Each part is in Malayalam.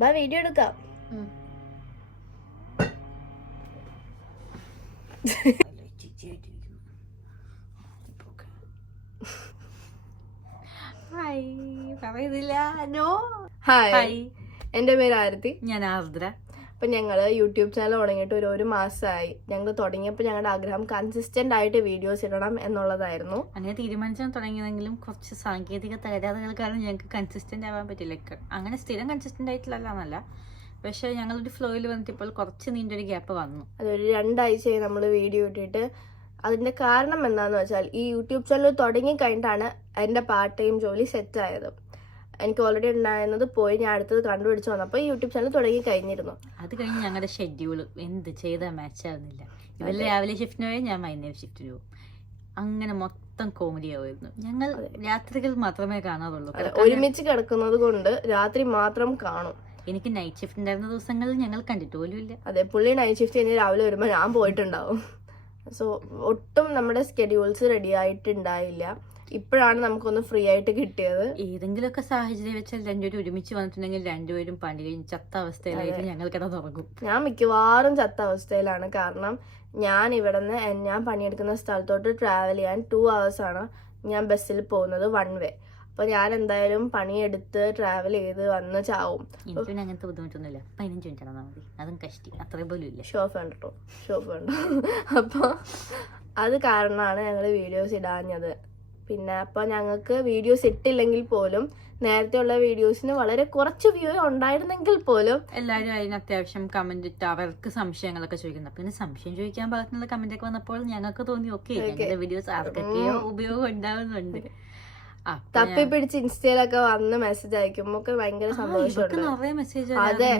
ബാ വീഡിയോ എടുക്കാം. ഹായ്, എൻ്റെ പേര് ആരതി. ഞാൻ ആർദ്ര. അപ്പൊ ഞങ്ങള് യൂട്യൂബ് ചാനൽ തുടങ്ങിയിട്ട് ഒരു മാസമായി. ഞങ്ങൾ തുടങ്ങിയപ്പോൾ ഞങ്ങളുടെ ആഗ്രഹം കൺസിസ്റ്റന്റ് ആയിട്ട് വീഡിയോസ് ഇടണം എന്നുള്ളതായിരുന്നു. അങ്ങനെ തീരുമാനിച്ചാൽ തുടങ്ങിയതെങ്കിലും കുറച്ച് സാങ്കേതിക തകരാറുകൾ കാരണം ഞങ്ങൾക്ക് കൺസിസ്റ്റന്റ് ആവാൻ പറ്റില്ല. അങ്ങനെ സ്ഥിരം കൺസിസ്റ്റന്റ് ആയിട്ടില്ല, പക്ഷെ ഞങ്ങളൊരു ഫ്ലോയിൽ വന്നിട്ട് ഇപ്പോൾ കുറച്ച് നീണ്ടൊരു ഗ്യാപ്പ് വന്നു. അതൊരു 2 ആഴ്ചയായി നമ്മൾ വീഡിയോ ഇട്ടിട്ട്. അതിന്റെ കാരണം എന്താന്ന് വെച്ചാൽ ഈ യൂട്യൂബ് ചാനൽ തുടങ്ങി കഴിഞ്ഞിട്ടാണ് എൻ്റെ പാർട്ട് ടൈം ജോലി സെറ്റ് ആയത്. എനിക്ക് ഓൾറെഡി ഉണ്ടായിരുന്നത് പോയി ഞാൻ അടുത്തത് കണ്ടുപിടിച്ച് വന്നപ്പോൾ യൂട്യൂബ് ചാനൽ തുടങ്ങി കഴിഞ്ഞിരുന്നു. അത് കഴിഞ്ഞ് ഞങ്ങളുടെ ഷെഡ്യൂൾ എന്ത് ചെയ്താൽ മാച്ച് ആവുന്നില്ല. ഇവര് രാവിലെ ഷിഫ്റ്റിന് പോയി ഞാൻ വൈകുന്നേരം ഷിഫ്റ്റിന് പോകും. അങ്ങനെ മൊത്തം കോമഡി ആവുമായിരുന്നു. ഞങ്ങൾ രാത്രികൾ മാത്രമേ കാണാറുള്ളൂ. ഒരുമിച്ച് കിടക്കുന്നത് കൊണ്ട് രാത്രി മാത്രം കാണും. എനിക്ക് നൈറ്റ് ഷിഫ്റ്റ് ഉണ്ടായിരുന്ന ദിവസങ്ങളിൽ ഞങ്ങൾ കണ്ടിട്ട് പോലും ഇല്ല. അതെ, പുള്ളി നൈറ്റ് ഷിഫ്റ്റ് കഴിഞ്ഞ് രാവിലെ വരുമ്പോൾ ഞാൻ പോയിട്ടുണ്ടാവും. സോ ഒട്ടും നമ്മുടെ സ്കെഡ്യൂൾസ് റെഡി ആയിട്ടുണ്ടായില്ല. ഇപ്പോഴാണ് നമുക്കൊന്ന് ഫ്രീ ആയിട്ട് കിട്ടിയത്. ഏതെങ്കിലുമൊക്കെ സാഹചര്യം വെച്ചാൽ രണ്ടുപേരും ഒരുമിച്ച് വന്നിട്ടുണ്ടെങ്കിൽ രണ്ടുപേരും പണി കഴിഞ്ഞ് ചത്ത അവസ്ഥയിലായിട്ട് ഞങ്ങൾ കിടന്നുറങ്ങും. ഞാൻ മിക്കവാറും ചത്ത അവസ്ഥയിലാണ്. കാരണം ഞാൻ ഇവിടുന്ന് ഞാൻ പണിയെടുക്കുന്ന സ്ഥലത്തോട്ട് ട്രാവൽ ചെയ്യാൻ 2 hours ആണ് ഞാൻ ബസ്സിൽ പോകുന്നത്, 1 way. അപ്പൊ ഞാൻ എന്തായാലും പണിയെടുത്ത് ട്രാവൽ ചെയ്ത് വന്ന് ചാവും. എനിക്ക് അങ്ങനത്തെ ബുദ്ധിമുട്ടൊന്നുമില്ല. 15 മിനിറ്റ് നടന്നാൽ മതി, അതും കഷ്ടി, അത്രേ പോലും ഇല്ല. ഷോഫ് കണ്ടോ, ഷോഫ് കണ്ടോ. അപ്പൊ അത് കാരണമാണ് ഞങ്ങൾ വീഡിയോസ് ഇടാഞ്ഞത്. പിന്നെ അപ്പൊ ഞങ്ങൾക്ക് വീഡിയോസ് ഇട്ടില്ലെങ്കിൽ പോലും നേരത്തെയുള്ള വീഡിയോസിന് വളരെ കുറച്ച് വ്യൂ ഉണ്ടായിരുന്നെങ്കിൽ പോലും എല്ലാവരും അതിന് അത്യാവശ്യം കമന്റ് ഇട്ട് അവർക്ക് സംശയങ്ങളൊക്കെ ചോദിക്കുന്നത്. പിന്നെ സംശയം ചോദിക്കാൻ പാകത്തിനുള്ള കമന്റ് ഒക്കെ വന്നപ്പോൾ ഞങ്ങൾക്ക് തോന്നി ഓക്കെ ഞങ്ങളുടെ വീഡിയോസ് ആർക്കൊക്കെയോ ഉപയോഗം ഉണ്ടാവുന്നുണ്ട്. തപ്പി പിടിച്ച് ഇൻസ്റ്റയിലൊക്കെ വന്ന് മെസ്സേജ് അയക്കുമ്പോ ഭയങ്കര സന്തോഷമുണ്ട്. അതെ,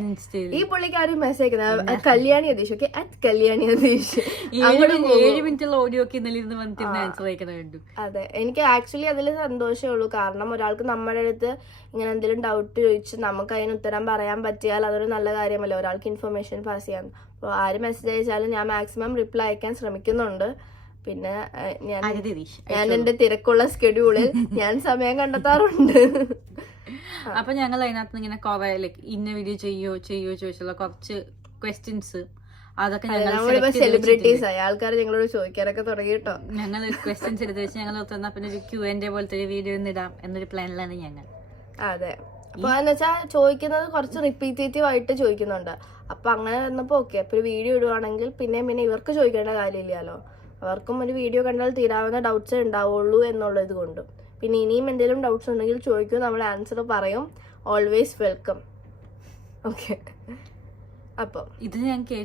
ഈ പുള്ളിക്കാരും മെസ്സേജ് അയക്കുന്നത് കല്യാണി അതീഷ്, ഓക്കെ കല്യാണി അതീഷ് 7 മിനിറ്റുള്ള ഓഡിയോ ഒക്കെ ഇന്നലെ ഇരുന്ന് വന്നിട്ട് ആൻസർ അയക്കുന്നുണ്ട്. അതെ, എനിക്ക് ആക്ച്വലി അതിൽ സന്തോഷമേ ഉള്ളൂ. കാരണം ഒരാൾക്ക് നമ്മുടെ അടുത്ത് ഇങ്ങനെ എന്തെങ്കിലും ഡൗട്ട് ചോദിച്ച് നമുക്ക് അതിന് ഉത്തരം പറയാൻ പറ്റിയാൽ അതൊരു നല്ല കാര്യമല്ല, ഒരാൾക്ക് ഇൻഫർമേഷൻ പാസ് ചെയ്യാൻ. അപ്പോൾ ആര് മെസ്സേജ് അയച്ചാലും ഞാൻ മാക്സിമം റിപ്ലൈ അയക്കാൻ ശ്രമിക്കുന്നുണ്ട്. പിന്നെ ഞാൻ എന്റെ തിരക്കുള്ള സ്കെഡ്യൂളിൽ ഞാൻ സമയം കണ്ടെത്താറുണ്ട്. അപ്പൊ ഞങ്ങൾ അതിനകത്ത് ഇങ്ങനെ കുറെ ഇന്ന വീഡിയോ ചെയ്യോ ചോദിച്ചുള്ള കുറച്ച് ക്വസ്റ്റ്യൻസ് അതൊക്കെ ഞങ്ങൾ സെലിബ്രിറ്റീസ് ആയി ആൾക്കാർ ഞങ്ങളോട് ചോദിക്കാനൊക്കെ തുടങ്ങി കേട്ടോ. ഞങ്ങൾ ക്വസ്റ്റ്യൻസ് എടുത്ത് വെച്ച് ഞങ്ങൾ പിന്നെ ഒരു Q&A പോലത്തെ ഒരു വീഡിയോ ഇടാം എന്നൊരു പ്ലാനിലാണ് ഞങ്ങൾ. അതെ, അപ്പൊ എന്ന് വെച്ചാൽ ചോദിക്കുന്നത് കുറച്ച് റിപ്പീറ്റേറ്റീവ് ആയിട്ട് ചോദിക്കുന്നുണ്ട്. അപ്പൊ അങ്ങനെ വന്നപ്പോ ഓക്കെ, അപ്പൊ ഒരു വീഡിയോ ഇടുവാണെങ്കിൽ പിന്നെ ഇവർക്ക് ചോദിക്കേണ്ട കാര്യമില്ലല്ലോ. അവർക്കും ഒരു വീഡിയോ കണ്ടാൽ തീരാവുന്ന ഡൗട്ട്സ് ഉണ്ടാവുള്ളൂ എന്നുള്ളത് കൊണ്ടും. പിന്നെ ഇനിയും എന്തെങ്കിലും ഡൗട്ട്സ് ഉണ്ടെങ്കിൽ ചോദിക്കും, നമ്മൾ ആൻസർ പറയും. Always welcome. ഓക്കെ, അപ്പോൾ ഇത് ഞങ്ങൾക്ക്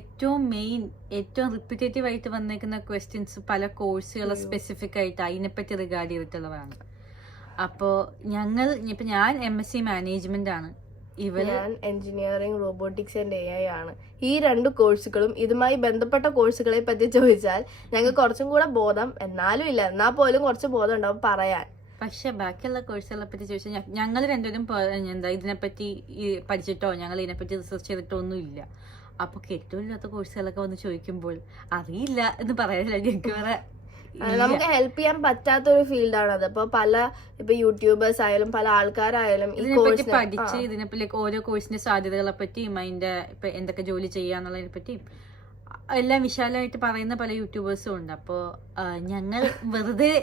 ഏറ്റവും റിപ്പീറ്റേറ്റീവ് ആയിട്ട് വന്നേക്കുന്ന ക്വസ്റ്റ്യൻസ് പല കോഴ്സുകളെ സ്പെസിഫിക് ആയിട്ട് അതിനെപ്പറ്റി റിഗാർഡ് ചെയ്തിട്ടുള്ളതാണ്. അപ്പോൾ ഞാൻ MSc മാനേജ്മെന്റ് ആണ്, ഞാൻ എഞ്ചിനീയറിംഗ് റോബോട്ടിക്സ് ആൻഡ് AI ആണ്. ഈ 2 കോഴ്സുകളും ഇതുമായി ബന്ധപ്പെട്ട കോഴ്സുകളെ പറ്റി ചോദിച്ചാൽ ഞങ്ങൾക്ക് കുറച്ചും കൂടെ ബോധം എന്നാലും ഇല്ല, എന്നാൽ പോലും കുറച്ച് ബോധം ഉണ്ടാവും പറയാൻ. പക്ഷെ ബാക്കിയുള്ള കോഴ്സുകളെ പറ്റി ചോദിച്ചാൽ ഞങ്ങൾ രണ്ടുപേരും ഇതിനെപ്പറ്റി പഠിച്ചിട്ടോ ഞങ്ങൾ ഇതിനെപ്പറ്റി റിസർച്ച് ചെയ്തിട്ടോ ഒന്നും ഇല്ല. അപ്പൊ കെട്ടില്ലാത്ത കോഴ്സുകളൊക്കെ വന്ന് ചോദിക്കുമ്പോൾ അറിയില്ല എന്ന് പറയാനില്ല. ഞങ്ങൾക്ക് വേറെ നമുക്ക് ഹെൽപ്പ് ചെയ്യാൻ പറ്റാത്തൊരു ഫീൽഡാണ് അത്. ഇപ്പൊ യൂട്യൂബേഴ്സ് ആയാലും പല ആൾക്കാരായാലും ഇതിനെപ്പറ്റി പഠിച്ച് ഇതിനെപ്പറ്റി ഓരോ കോഴ്സിന്റെ സാധ്യതകളെ പറ്റിയും അതിന്റെ ഇപ്പൊ എന്തൊക്കെ ജോലി ചെയ്യാന്നുള്ളതിനെ പറ്റിയും എല്ലാം വിശാലമായിട്ട് പറയുന്ന പല യൂട്യൂബേഴ്സും ഉണ്ട്. അപ്പോൾ ഞങ്ങൾ വെറുതെ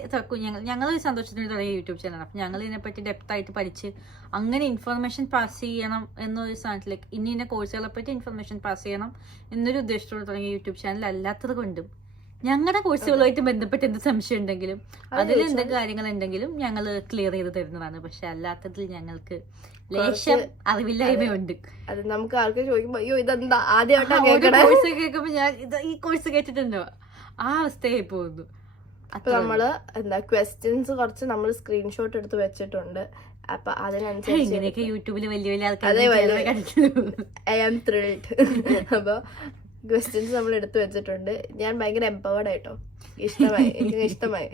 ഞങ്ങളൊരു സന്തോഷത്തിന് തുടങ്ങിയ യൂട്യൂബ് ചാനലാണ്. അപ്പൊ ഞങ്ങൾ ഇതിനെപ്പറ്റി ഡെപ്ത് ആയിട്ട് പഠിച്ച് അങ്ങനെ ഇൻഫർമേഷൻ പാസ് ചെയ്യണം എന്നൊരു സ്ഥാനത്തിലേക്ക് ഇന്ന കോഴ്സുകളെ പറ്റി ഇൻഫർമേഷൻ പാസ് ചെയ്യണം എന്നൊരു ഉദ്ദേശത്തോടെ തുടങ്ങിയ യൂട്യൂബ് ചാനൽ അല്ലാത്തത് കൊണ്ടും ഞങ്ങളുടെ കോഴ്സുകളുമായിട്ട് ബന്ധപ്പെട്ട് എന്ത് സംശയം ഉണ്ടെങ്കിലും അതിൽ എന്തൊക്കെ കാര്യങ്ങൾ ഉണ്ടെങ്കിലും ഞങ്ങൾ ക്ലിയർ ചെയ്ത് തരുന്നതാണ്. പക്ഷെ അല്ലാത്തതിൽ ഞങ്ങൾക്ക് ലേശം അറിവില്ലായ്മയുണ്ട്. അത് നമുക്ക് ആൾക്കാർ ചോദിക്കുമ്പോ അയ്യോ ഇതെന്താ ആദ്യമായിട്ടാണ് കോഴ്സ് കേൾക്കുമ്പോ ഞാൻ ഈ കോഴ്സ് കേട്ടിട്ടുണ്ടോ ആ അവസ്ഥയായി പോകുന്നു. അപ്പൊ നമ്മള് ക്വസ്റ്റ്യൻസ് കുറച്ച് നമ്മൾ സ്ക്രീൻഷോട്ട് എടുത്ത് വെച്ചിട്ടുണ്ട്. അപ്പൊ അതിനനുസരിച്ച് യൂട്യൂബിൽ വലിയ ആൾക്കാർ ഐ ആം ത്രിൽഡ്. അപ്പൊ ക്വസ്റ്റ്യൻസ് നമ്മൾ എടുത്തു വെച്ചിട്ടുണ്ട്. ഞാൻ ഭയങ്കര എംപവേർഡ് ആയിട്ടോ, എനിക്ക് ഇഷ്ടമായി.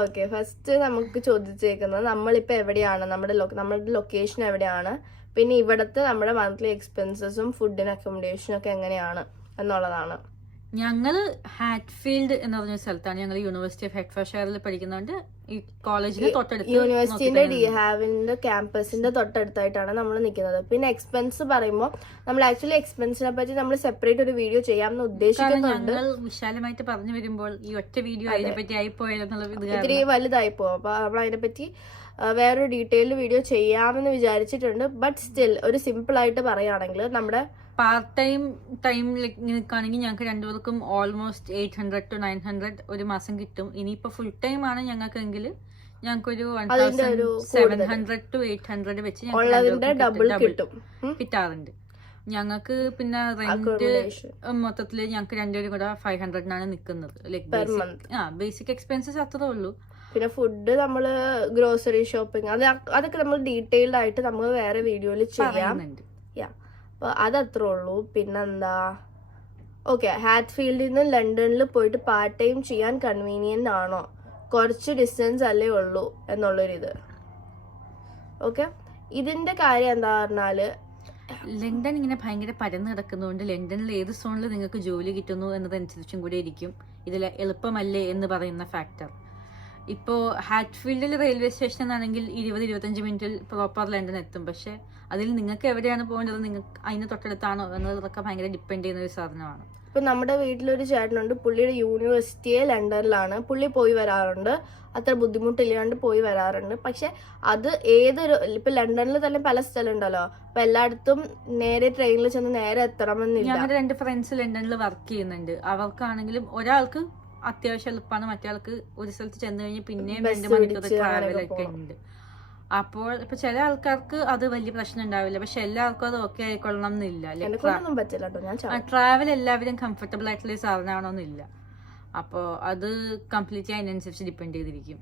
ഓക്കെ ഫസ്റ്റ് നമുക്ക് ചോദിച്ചേക്കുന്നത് നമ്മളിപ്പോ എവിടെയാണ്, നമ്മുടെ ലൊക്കേഷൻ എവിടെയാണ്, പിന്നെ ഇവിടുത്തെ നമ്മുടെ മന്ത്ലി എക്സ്പെൻസസും ഫുഡിന് അക്കോമഡേഷനും ഒക്കെ എങ്ങനെയാണ് എന്നുള്ളതാണ്. ഞങ്ങള് ഹാറ്റ്ഫീൽഡ് എന്ന് പറഞ്ഞ സ്ഥലത്താണ്. ഞങ്ങൾ യൂണിവേഴ്സിറ്റി ഓഫ് ഹെഡ്ഫോർഡ്ഷയറിൽ പഠിക്കുന്നുണ്ട്. ഈ കോളേജിന് തൊട്ടടുത്ത് യൂണിവേഴ്സിറ്റിന്റെ ഡിഹാവിന്റെ ക്യാമ്പസിന്റെ തൊട്ടടുത്തായിട്ടാണ് നമ്മൾ നിൽക്കുന്നത്. പിന്നെ എക്സ്പെൻസ് പറയുമ്പോൾ നമ്മൾ ആക്ച്വലി എക്സ്പെൻസിനെ പറ്റി നമ്മൾ സെപ്പറേറ്റ് ഒരു വീഡിയോ ചെയ്യാമെന്ന് ഉദ്ദേശിക്കുന്നുണ്ട്. ഞങ്ങൾ വിശാലമായിട്ട് പറഞ്ഞു വരുമ്പോൾ ഈ ഒറ്റ വീഡിയോ അതിനെ പറ്റി ആയിപ്പോയെന്നുള്ള ഇത്തിരി വലുതായി പോകും. അപ്പൊ നമ്മൾ അതിനെപ്പറ്റി വേറൊരു ഡീറ്റെയിൽഡ് വീഡിയോ ചെയ്യാമെന്ന് വിചാരിച്ചിട്ടുണ്ട്. ബട്ട് സ്റ്റിൽ ഒരു സിമ്പിൾ ആയിട്ട് പറയുകയാണെങ്കിൽ നമ്മുടെ പാർട്ട് ടൈമിലേക്ക് നിൽക്കുകയാണെങ്കിൽ ഞങ്ങൾക്ക് രണ്ടുപേർക്കും ഓൾമോസ്റ്റ് 800 to 900 ഒരു മാസം കിട്ടും. ഇനിയിപ്പോ ഫുൾ ടൈം ആണ് ഞങ്ങൾക്കെങ്കിൽ ഞങ്ങൾക്കൊരു 1700 to 800 വെച്ച് ഡബിൾ കിട്ടും കിട്ടാറുണ്ട്. ഞങ്ങൾക്ക് പിന്നെ റെന്റ് മൊത്തത്തില് ഞങ്ങൾക്ക് രണ്ടുപേരും കൂടെ 500 നിൽക്കുന്നത്. ലൈക്ക് ബേസിക് എക്സ്പെൻസസ് അത്രേ ഉള്ളൂ. പിന്നെ ഫുഡ് നമ്മള് ഗ്രോസറി ഷോപ്പിംഗ് അതൊക്കെ നമ്മൾ ഡീറ്റെയിൽഡ് ആയിട്ട് നമ്മൾ വേറെ വീഡിയോയിൽ ചെയ്യാം. അപ്പൊ അതത്രേ ഉള്ളൂ. പിന്നെന്താ, ഓക്കെ, ഹാറ്റ്ഫീൽഡിൽ നിന്ന് ലണ്ടനിൽ പോയിട്ട് പാർട്ട് ടൈം ചെയ്യാൻ കൺവീനിയന്റ് ആണോ, കുറച്ച് ഡിസ്റ്റൻസ് അല്ലേ ഉള്ളൂ എന്നുള്ളൊരിത്. ഓക്കെ, ഇതിന്റെ കാര്യം എന്താ പറഞ്ഞാല് ലണ്ടൻ ഇങ്ങനെ ഭയങ്കര പരന്ന് കിടക്കുന്നതുകൊണ്ട് ലണ്ടനിൽ ഏത് സോണിൽ നിങ്ങൾക്ക് ജോലി കിട്ടുന്നു എന്നതനുസരിച്ചും കൂടി ഇരിക്കും ഇതിൽ എളുപ്പമല്ലേ എന്ന് പറയുന്ന ഫാക്ടർ. ഇപ്പോൾ ഹാറ്റ്ഫീൽഡിൽ റെയിൽവേ സ്റ്റേഷൻ ആണെങ്കിൽ 20-25 മിനിറ്റിൽ പ്രോപ്പർ ലണ്ടൻ എത്തും. പക്ഷെ അതിൽ നിങ്ങൾക്ക് എവിടെയാണ് പോകേണ്ടത്, നിങ്ങൾക്ക് അതിന് തൊട്ടടുത്താണോ എന്നതൊക്കെ ഭയങ്കര ഡിപ്പെൻഡ് ചെയ്യുന്ന ഒരു സാധനമാണ്. ഇപ്പൊ നമ്മുടെ വീട്ടിലൊരു ചേട്ടനുണ്ട്, പുള്ളിയുടെ യൂണിവേഴ്സിറ്റിയെ ലണ്ടനിലാണ്. പുള്ളി പോയി വരാറുണ്ട്, അത്ര ബുദ്ധിമുട്ടില്ലാണ്ട് പോയി വരാറുണ്ട്. പക്ഷെ അത് ഇപ്പൊ ലണ്ടനിൽ തന്നെ പല സ്ഥലം ഉണ്ടല്ലോ, അപ്പൊ എല്ലായിടത്തും നേരെ ട്രെയിനിൽ ചെന്ന് നേരെ എത്തണമെന്നില്ല. ഞങ്ങളുടെ 2 ഫ്രണ്ട്സ് ലണ്ടനിൽ വർക്ക് ചെയ്യുന്നുണ്ട്. അവർക്കാണെങ്കിലും ഒരാൾക്ക് അത്യാവശ്യം എളുപ്പമാണ്, മറ്റേ ഒരു സ്ഥലത്ത് ചെന്ന് കഴിഞ്ഞ് പിന്നെയും 2 മണിക്കൂർ ട്രാവലൊക്കെ ഉണ്ട്. അപ്പോൾ ഇപ്പൊ ചില ആൾക്കാർക്ക് അത് വലിയ പ്രശ്നം ഉണ്ടാവില്ല, പക്ഷെ എല്ലാവർക്കും അത് ഓക്കെ ആയിക്കൊള്ളണം എന്നില്ല. ട്രാവൽ എല്ലാവരും കംഫർട്ടബിൾ ആയിട്ടുള്ള സാധനമാണോന്നില്ല. അപ്പൊ അത് കംപ്ലീറ്റ്ലി അതിനനുസരിച്ച് ഡിപ്പെൻഡ് ചെയ്തിരിക്കും.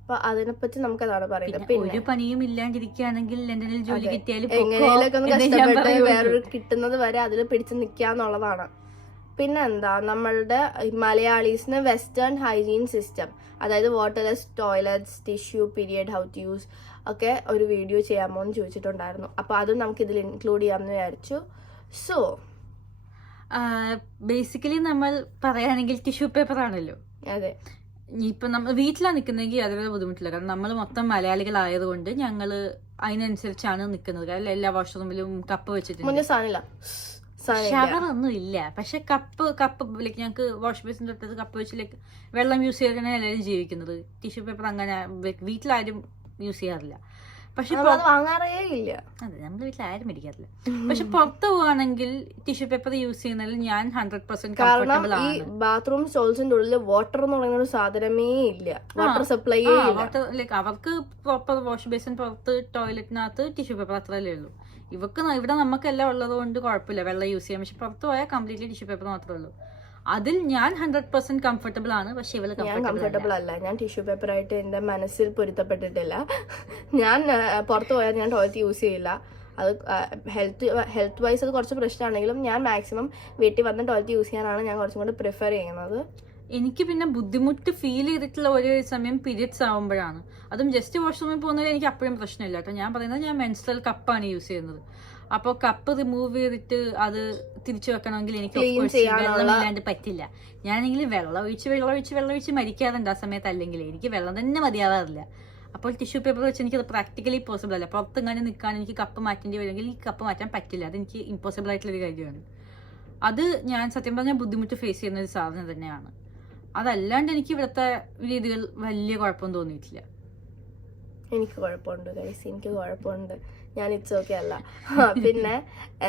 അപ്പൊ അതിനെപ്പറ്റി നമുക്ക് അതാണ് പറയുന്നത്. ഒരു പണിയും ഇല്ലാണ്ടിരിക്കുകയാണെങ്കിൽ ലണ്ടനിൽ ജോലി കിട്ടിയാലും എങ്ങനെയൊക്കെ കഷ്ടപ്പെട്ട് വേറൊരു കിട്ടുന്നത് വരെ അതിൽ പിടിച്ചു നിൽക്കാന്നുള്ളതാണ്. പിന്നെ എന്താ, നമ്മളുടെ മലയാളീസിന് വെസ്റ്റേൺ ഹൈജീൻ സിസ്റ്റം, അതായത് waterless toilets, tissue, period, how to use ഒക്കെ ഒരു വീഡിയോ ചെയ്യാമോ എന്ന് ചോദിച്ചിട്ടുണ്ടായിരുന്നു. അപ്പൊ അതും നമുക്ക് ഇതിൽ ഇൻക്ലൂഡ് ചെയ്യാമെന്ന് വിചാരിച്ചു. സോ ബേസിക്കലി നമ്മൾ പറയുകയാണെങ്കിൽ ടിഷ്യൂ പേപ്പർ ആണല്ലോ. അതെ, ഇപ്പൊ നമ്മൾ വീട്ടിലാണ് നിൽക്കുന്നതെങ്കിൽ അതുവരെ ബുദ്ധിമുട്ടില്ല. കാരണം നമ്മൾ മൊത്തം മലയാളികളായതുകൊണ്ട് ഞങ്ങള് അതിനനുസരിച്ചാണ് നിൽക്കുന്നത്. കാരണം എല്ലാ വാഷ്റൂമിലും കപ്പ് വെച്ചിട്ടുണ്ട്. ഷവറൊന്നും ഇല്ല, പക്ഷെ കപ്പ് ലൈക്ക് ഞങ്ങൾക്ക് വാഷ് ബേസിന്റെ തൊട്ടത് കപ്പ് വെച്ച് ലൈക്ക് വെള്ളം യൂസ് ചെയ്താണ് എല്ലാവരും ജീവിക്കുന്നത്. ടിഷ്യൂ പേപ്പർ അങ്ങനെ വീട്ടിലാരും യൂസ് ചെയ്യാറില്ല. പക്ഷെ വാങ്ങാറേ ഇല്ല. അതെ, നമ്മുടെ വീട്ടിൽ ആരും മേടിക്കാറില്ല. പക്ഷെ പുറത്ത് പോവാണെങ്കിൽ ടിഷ്യൂ പേപ്പർ യൂസ് ചെയ്യുന്നതിൽ ഞാൻ 100% കംഫർട്ടബിൾ ആണ്. ഈ ബാത്റൂം സ്റ്റോൾസിന്റെ ഉള്ളിൽ വാട്ടർ എന്ന് പറയുന്ന ഒരു സാധനമേ ഇല്ല, വാട്ടർ സപ്ലൈ വാട്ടർ ലൈക്ക് അവർക്ക് പ്രോപ്പർ വാഷ് ബേസിൻ പുറത്ത് ടോയ്ലറ്റിനകത്ത് ടിഷ്യൂ പേപ്പർ അത്രയല്ലേ ഉള്ളൂ. ഇവിടെ നമുക്കെല്ലാം ഉള്ളത് കൊണ്ട് കുഴപ്പമില്ല, വെള്ളം യൂസ് ചെയ്യാം. പക്ഷെ പുറത്ത് പോയാൽ കംപ്ലീറ്റ്ലി ടിഷ്യൂ പേപ്പർ മാത്രമേ ഉള്ളൂ. അതിൽ ഞാൻ 100% കംഫർട്ടബിൾ ആണ്. പക്ഷെ ഇവള് കംഫർട്ടബിൾ അല്ല. ഞാൻ ടിഷ്യൂ പേപ്പർ ആയിട്ട് എന്റെ മനസ്സിൽ പൊരുത്തപ്പെട്ടിട്ടില്ല. ഞാൻ പുറത്ത് പോയാൽ ഞാൻ ടോയ്ലറ്റ് യൂസ് ചെയ്യില്ല. അത് ഹെൽത്ത് വൈസ് അത് കുറച്ച് പ്രശ്നമാണെങ്കിലും ഞാൻ മാക്സിമം വീട്ടിൽ വന്ന് ടോയ്ലറ്റ് യൂസ് ചെയ്യാനാണ് ഞാൻ കുറച്ചും കൂടി പ്രിഫർ ചെയ്യുന്നത്. എനിക്ക് പിന്നെ ബുദ്ധിമുട്ട് ഫീൽ ചെയ്തിട്ടുള്ള ഒരു സമയം പീരിയഡ്സ് ആവുമ്പോഴാണ്. അതും ജസ്റ്റ് വാഷ്റൂമിൽ പോകുന്നതിൽ എനിക്ക് അപ്പോഴും പ്രശ്നമില്ല കേട്ടോ. ഞാൻ പറയുന്നത് ഞാൻ മെൻസ്ട്രൽ കപ്പാണ് യൂസ് ചെയ്യുന്നത്. അപ്പോൾ കപ്പ് റിമൂവ് ചെയ്തിട്ട് അത് തിരിച്ചു വെക്കണമെങ്കിൽ എനിക്ക് വെള്ളമില്ലാണ്ട് പറ്റില്ല. ഞാനെങ്കിൽ വെള്ളം ഒഴിച്ച് മരിക്കാറുണ്ട് ആ സമയത്ത്. അല്ലെങ്കിൽ എനിക്ക് വെള്ളം തന്നെ മതിയാവാറില്ല. അപ്പോൾ ടിഷ്യൂ പേപ്പർ വെച്ച് എനിക്കത് പ്രാക്ടിക്കലി പോസിബിൾ അല്ല. പുറത്തെങ്ങാനും നിൽക്കാൻ എനിക്ക് കപ്പ് മാറ്റേണ്ടി വരുമെങ്കിൽ ഈ കപ്പ് മാറ്റാൻ പറ്റില്ല. അതെനിക്ക് ഇമ്പോസിബിൾ ആയിട്ടുള്ളൊരു കാര്യമാണ്. അത് ഞാൻ സത്യം പറഞ്ഞാൽ ബുദ്ധിമുട്ട് ഫേസ് ചെയ്യുന്ന ഒരു സാധനം തന്നെയാണ്. അതല്ലാണ്ട് എനിക്ക് ഇവിടുത്തെ രീതികൾ വലിയ കുഴപ്പം തോന്നിയിട്ടില്ല. എനിക്ക് കുഴപ്പമുണ്ട് ഗൈസ്, എനിക്ക് കുഴപ്പമുണ്ട്. ഞാൻ ഇറ്റ്സ് ഓക്കെ അല്ല. പിന്നെ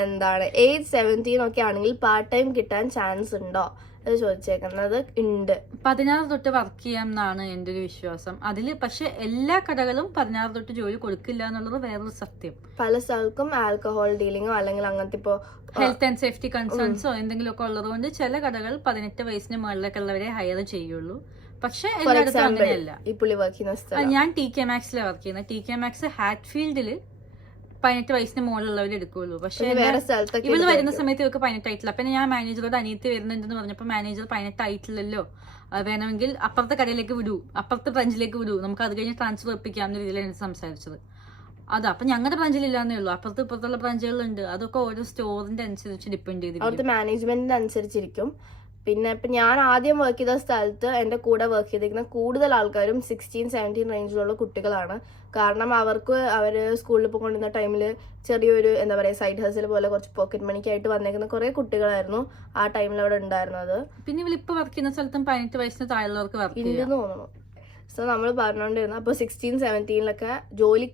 എന്താണ്, ഏജ് 17 ഒക്കെ ആണെങ്കിൽ പാർട്ട് ടൈം കിട്ടാൻ ചാൻസ് ഉണ്ടോ അത് ചോദിച്ചേക്കുന്നത്. ഉണ്ട്, 16 തൊട്ട് വർക്ക് ചെയ്യാം എന്നാണ് എൻ്റെ ഒരു വിശ്വാസം. അതിൽ പക്ഷെ എല്ലാ കടകളും 16 തൊട്ട് ജോലി കൊടുക്കില്ല എന്നുള്ളത് വേറൊരു സത്യം. പല സ്ഥലത്തും ആൽക്കഹോൾ ഡീലിങ്ങോ അല്ലെങ്കിൽ അങ്ങനത്തെ ഇപ്പോ ഹെൽത്ത് ആൻഡ് സേഫ്റ്റി കൺസേൺസോ എന്തെങ്കിലുമൊക്കെ ഉള്ളത് കൊണ്ട് ചില കടകൾ 18 വയസ്സിന് മുകളിലൊക്കെ ഉള്ളവരെ ഹയർ ചെയ്യുള്ളൂ. പക്ഷെ എല്ലായിടത്തും അങ്ങനെയല്ല. ഞാൻ TK Maxൽ വർക്ക് ചെയ്യുന്നത്. TK Max ഹാറ്റ്ഫീൽഡിൽ 18 വയസ്സിന് മുകളിലുള്ളവർ എടുക്കുള്ളൂ. പക്ഷെ ഇവള് വരുന്ന സമയത്ത് ഇവർക്ക് 18 ആയിട്ടില്ല. പിന്നെ ഞാൻ മാനേജറോട് അനിയത്തി വരുന്നുണ്ടെന്ന് പറഞ്ഞപ്പോൾ മാനേജർ 18 ആയിട്ടില്ലല്ലോ, വേണമെങ്കിൽ അപ്പുറത്തെ കടയിലേക്ക് വിടൂ, അപ്പുറത്തെ ബ്രാഞ്ചിലേക്ക് വിടൂ, നമുക്ക് അത് കഴിഞ്ഞ് ട്രാൻസ്ഫർ ഒപ്പിക്കാം എന്ന രീതിയിലാണ് സംസാരിച്ചത്. അതാ, അപ്പൊ ഞങ്ങളുടെ ബ്രാഞ്ചിലില്ലാന്നേ ഉള്ളൂ, അപ്പുറത്ത് ഇപ്പുറത്തുള്ള ബ്രാഞ്ചുകളുണ്ട്. അതൊക്കെ ഓരോ സ്റ്റോറിന്റെ അനുസരിച്ച് ഡിപ്പെൻഡ് ചെയ്തിരിക്കും, അവിടുത്തെ മാനേജ്മെന്റിന്റെ അനുസരിച്ചിരിക്കും. പിന്നെ ഇപ്പം ഞാൻ ആദ്യം വർക്ക് ചെയ്ത സ്ഥലത്ത് എൻ്റെ കൂടെ വർക്ക് ചെയ്തിരിക്കുന്ന കൂടുതൽ ആൾക്കാരും 16-17 റേഞ്ചിലുള്ള കുട്ടികളാണ്. കാരണം അവർ സ്കൂളിൽ പോയിക്കൊണ്ടിരുന്ന ടൈമിൽ ചെറിയൊരു എന്താ പറയുക സൈഡ് ഹസിൽ പോലെ കുറച്ച് പോക്കറ്റ് മണിക്കായിട്ട് വന്നേക്കുന്ന കുറേ കുട്ടികളായിരുന്നു ആ ടൈമിൽ അവിടെ ഉണ്ടായിരുന്നത്. പിന്നെ ഇവളിപ്പോൾ വർക്ക് ചെയ്യുന്ന സ്ഥലത്തും 18 വയസ്സിന് താഴെയുള്ളവർക്ക് വർക്ക് ഇല്ലെന്ന് തോന്നുന്നു. സോ നമ്മൾ പറഞ്ഞുകൊണ്ടിരുന്നു അപ്പോൾ 16-17 ജോലി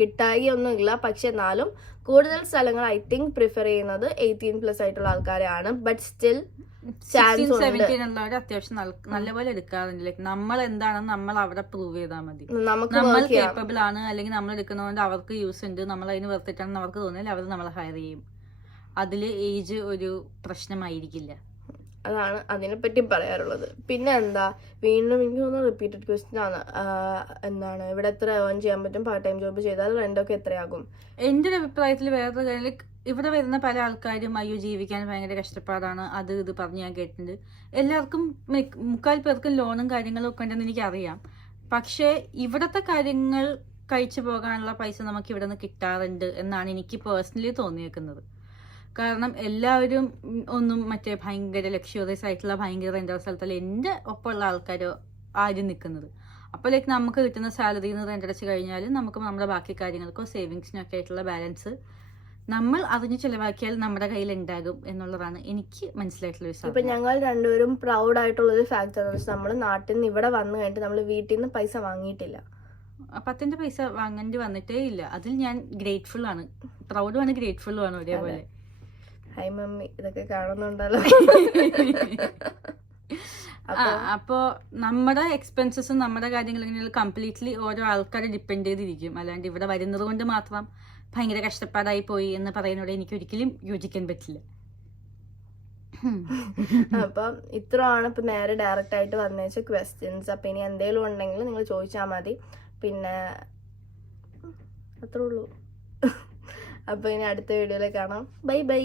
കിട്ടായി ഒന്നും ഇല്ല. പക്ഷെ എന്നാലും കൂടുതൽ സ്ഥലങ്ങൾ ഐ തിങ്ക് പ്രിഫർ ചെയ്യുന്നത് 18+ ആയിട്ടുള്ള ആൾക്കാരെയാണ്. ബട്ട് സ്റ്റിൽ 16-17 ഉള്ളവർ അത്യാവശ്യം നല്ലപോലെ എടുക്കാറുണ്ട്. ലൈക്ക് നമ്മൾ എന്താണെന്ന് നമ്മൾ അവിടെ പ്രൂവ് ചെയ്താൽ മതി. നമ്മൾ കേപ്പബിൾ ആണ്, അല്ലെങ്കിൽ നമ്മൾ എടുക്കുന്നതുകൊണ്ട് അവർക്ക് യൂസ് ഉണ്ട്, നമ്മൾ അതിന് വർത്തിട്ടാണെന്ന് അവർക്ക് തോന്നിയാൽ അവർ നമ്മളെ ഹയർ ചെയ്യും. അതിൽ ഏജ് ഒരു പ്രശ്നമായിരിക്കില്ല. അതാണ് അതിനെപ്പറ്റി പറയാറുള്ളത്. പിന്നെ എന്താ വീണ്ടും എനിക്ക് തോന്നുന്നു റിപ്പീറ്റഡ് ക്വസ്റ്റ്യൻ ആണ്. എന്താണ് ഇവിടെ എത്ര ഏൺ ചെയ്യാൻ പറ്റും പാർട്ട് ടൈം ജോബ് ചെയ്താൽ, റെന്റൊക്കെ എത്രയാകും? എൻ്റെ ഒരു അഭിപ്രായത്തിൽ വേറൊരു കാര്യം, ഇവിടെ വരുന്ന പല ആൾക്കാരും അയ്യോ ജീവിക്കാൻ ഭയങ്കര കഷ്ടപ്പാടാണ് അത് ഇത് പറഞ്ഞ് ഞാൻ കേട്ടിട്ടുണ്ട്. എല്ലാവർക്കും 3/4 പേർക്കും ലോണും കാര്യങ്ങളും ഒക്കെ ഉണ്ടെന്ന് എനിക്കറിയാം. പക്ഷേ ഇവിടത്തെ കാര്യങ്ങൾ കഴിച്ചു പോകാനുള്ള പൈസ നമുക്ക് ഇവിടെ നിന്ന് കിട്ടാറുണ്ട് എന്നാണ് എനിക്ക് പേഴ്സണലി തോന്നിയേക്കുന്നത്. കാരണം എല്ലാവരും ഒന്നും മറ്റേ ഭയങ്കര ലക്ഷ്യൂറിയസ് ആയിട്ടുള്ള ഭയങ്കര റെൻ്റ് സ്ഥലത്തല്ല എൻ്റെ ഒപ്പമുള്ള ആൾക്കാരോ ആദ്യം നിൽക്കുന്നത്. അപ്പോൾ ലൈക്ക് നമുക്ക് കിട്ടുന്ന സാലറിയിൽ നിന്ന് റെൻ്റ് അടച്ച് കഴിഞ്ഞാൽ നമുക്ക് നമ്മുടെ ബാക്കി കാര്യങ്ങൾക്കോ സേവിങ്സിനോ ഒക്കെ ആയിട്ടുള്ള ബാലൻസ് നമ്മൾ അതിന് ചിലവാക്കിയാൽ നമ്മുടെ കയ്യിൽ ഉണ്ടാകും എന്നുള്ളതാണ് എനിക്ക് മനസ്സിലായിട്ടുള്ള ഒരു ഇപ്പൊ ഞങ്ങൾ രണ്ടുപേരും പ്രൗഡ് ആയിട്ടുള്ള ഒരു ഫാക്ട് എന്ന് വെച്ചാൽ നമ്മൾ നാട്ടിൽ നിന്ന് ഇവിടെ വന്നു കഴിഞ്ഞിട്ട് നമ്മൾ വീട്ടിൽ നിന്ന് പൈസ വാങ്ങിയിട്ടില്ല. 10ന്റെ പൈസ വാങ്ങേണ്ടി വന്നിട്ടേ ഇല്ല. അതിൽ ഞാൻ ഗ്രേറ്റ്ഫുൾ ആണ്, പ്രൗഡും ആണ് ഗ്രേറ്റ്ഫുള്ളും ആണ് ഒരേപോലെ. ഹൈ മമ്മി ഇതൊക്കെ കാണുന്നുണ്ടല്ലോ. അപ്പോ നമ്മുടെ എക്സ്പെൻസസും നമ്മുടെ കാര്യങ്ങളും കംപ്ലീറ്റ്ലി ഓരോ ആൾക്കാരെ ഡിപ്പെൻഡ് ചെയ്തിരിക്കും. അല്ലാണ്ട് ഇവിടെ വരുന്നത് കൊണ്ട് മാത്രം ഭയങ്കര കഷ്ടപ്പാടായി പോയി എന്ന് പറയുന്നതോടെ എനിക്ക് ഒരിക്കലും യോജിക്കാൻ പറ്റില്ല. അപ്പം ഇത്രയാണ് ഇപ്പൊ നേരെ ഡയറക്റ്റ് ആയിട്ട് വന്നേച്ച ക്വസ്റ്റ്യൻസ്. അപ്പൊ ഇനി എന്തെങ്കിലും ഉണ്ടെങ്കിൽ നിങ്ങൾ ചോദിച്ചാൽ മതി. പിന്നെ അത്രേ ഉള്ളൂ. അപ്പൊ ഇനി അടുത്ത വീഡിയോയിൽ കാണാം. Bye bye.